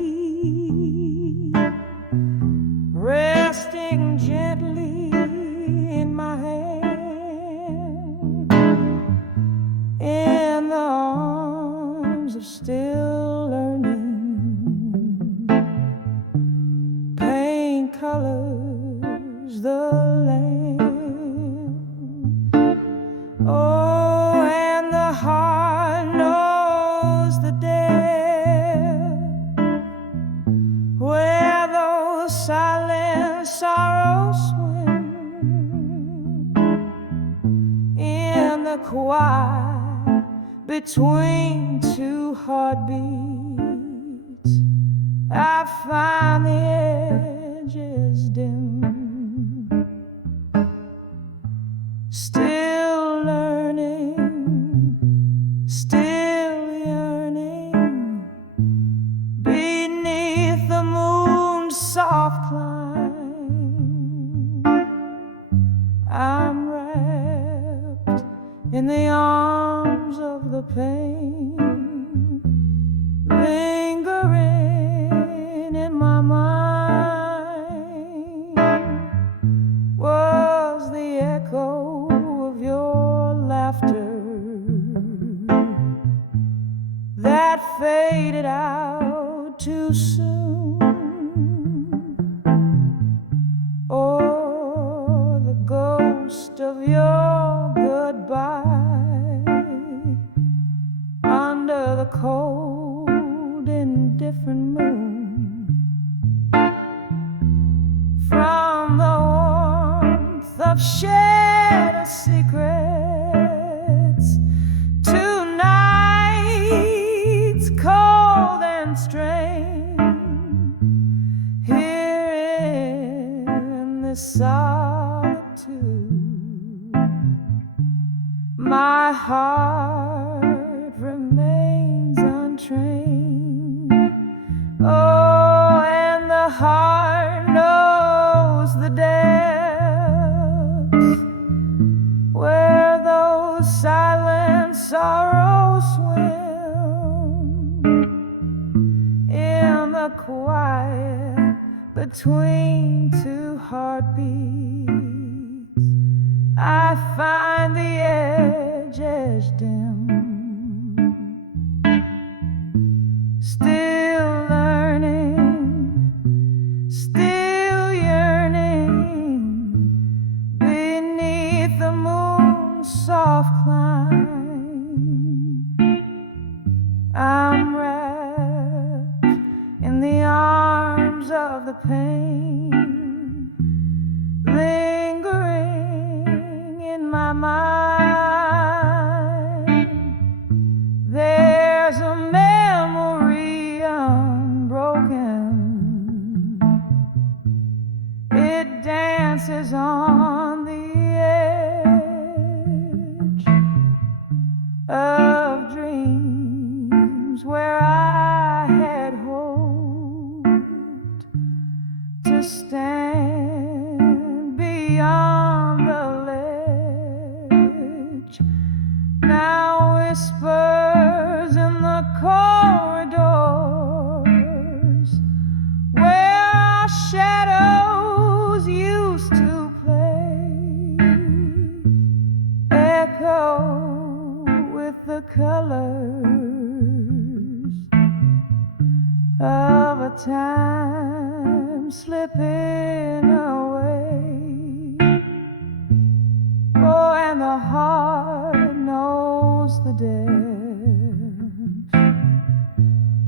resting gently in my hand, in the arms of still learning. Paint colors the land. Oh, and the heart knows the depth where those silent sorrows swim, in the quiet between two heartbeats. I find the edges dim, still learning, still yearning, beneath the moon's soft climb. I'm wrapped in the arms of the pain, lingering in my mind. Was the echo of your laughter that faded out too soon, or the ghost of your goodbye under the cold indifferent moon? From the warmth of shared secrets to nights cold and strange, here in this solitude, my heart remains untrained. Oh, and the heart knows the depths where those silent sorrows swim, in the quiet between two heartbeats. I find the edges dim, still learning, still yearning, beneath the moon's soft climb. I'm wrapped in the arms of the pain, lingering in my mind. There's a memory unbroken, it dances on whispers in the corridors where our shadows used to play, echo with the colors of a time slipping away. Oh, and the heart knows the depths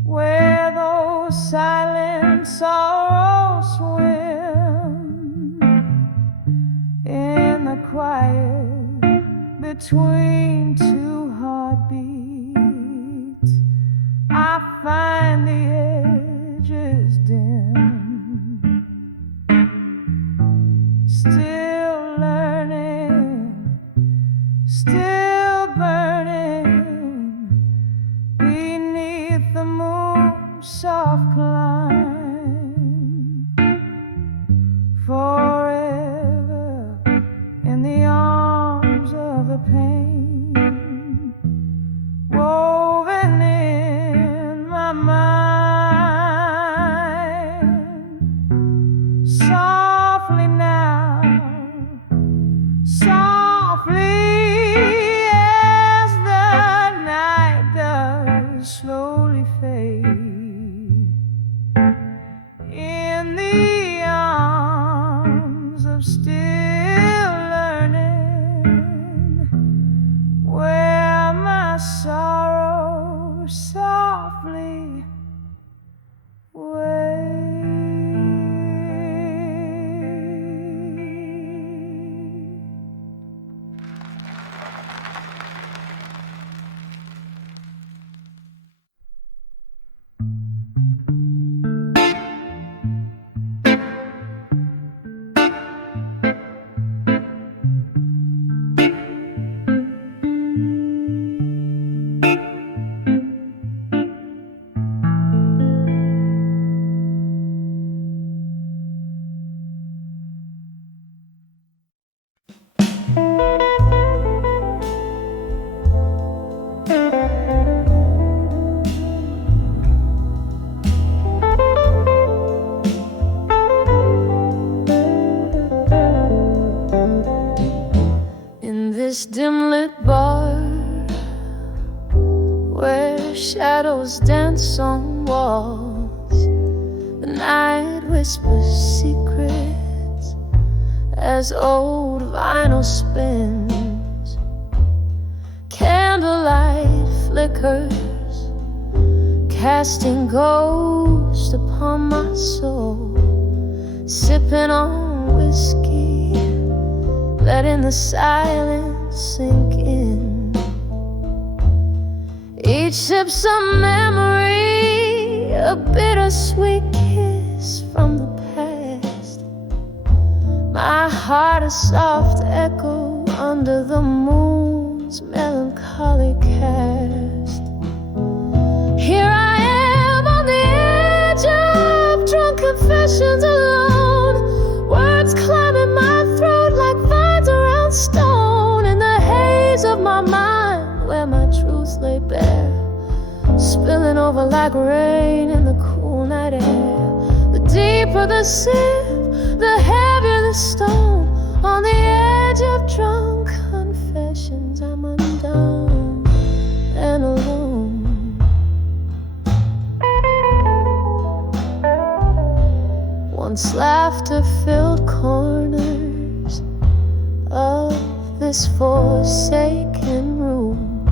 where those silent sorrows swim in the quiet between two heartbeats. I find the edges dim, still learning, still burning beneath the moon's soft climb, forever in the arms of the pain woven in my mind. Softly now, softly as the night does slowly fade, in the arms of still learning, where my sorrow softly waits. In this dim lit bar where shadows dance on walls, the night whispers secrets as old vinyl spins. Candlelight flickers, casting ghosts upon my soul. Sipping on whiskey, letting the silence sink in. Each sip's a memory, a bittersweet kiss from the past. My heart a soft echo under the moon's melancholy cast. Here I am on the edge of drunk confessions alone, words climbing my throat like vines around stone. In the haze of my mind where my truth lay bare, spilling over like rain in the cool night air. The deeper the sip, the heavier the stone. On the edge of drunk confessions, I'm undone and alone. Once laughter-filled corners of this forsaken room,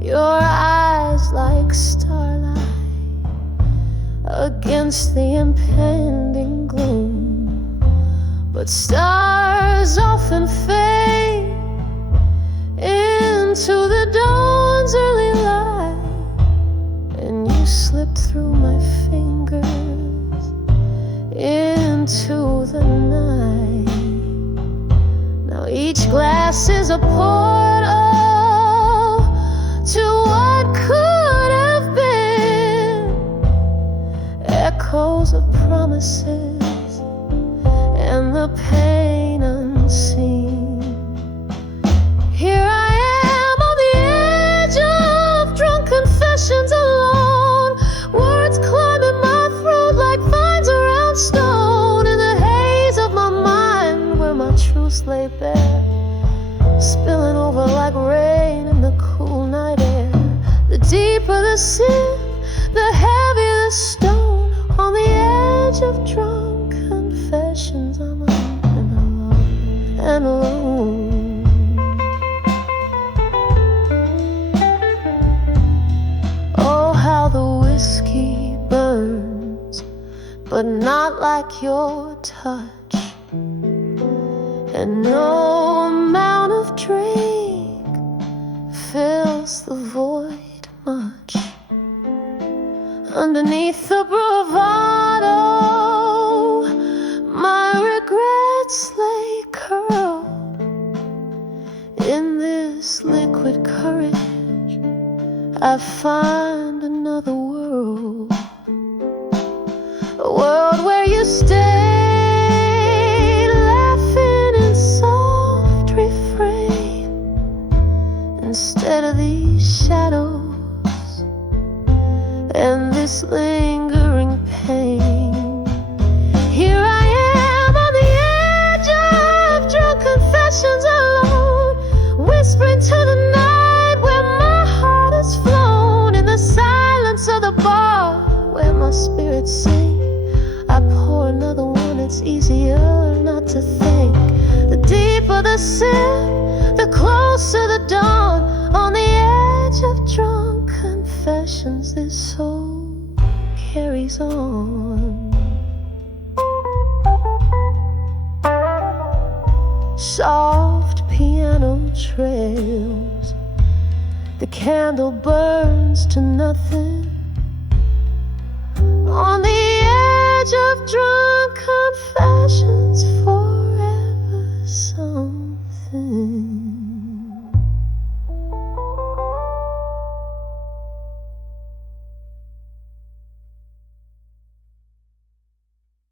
your eyes like starlight against the impending gloom. But stars often fade into the dawn's early light, and you slipped through my fingers into the night. Now each glass is a portal to what could have been, echoes of promises and the pain unseen. Here I am on the edge of spilling over like rain in the cool night air. The deeper the sin, the heavier the stone. On the edge of drunk confessions, I'm alone and alone. Oh, how the whiskey burns, but not like your touch. And no amount of drink fills the void much. Underneath the bravado, my regrets lay curled. In this liquid courage, I find another world. A world where you stay, laughing in soft refrain, instead of these shadows and this lingering pain. Here I am on the edge of drunk confessions, alone, whispering to the night where my heart has flown. In the silence of the bar where my spirits sing, I pour another one. It's easier not to think. The deeper the sin, the closer the dawn. On the edge of drunk confessions, this soul carries on. Soft piano trails, the candle burns to nothing. On the edge of drunk confessions,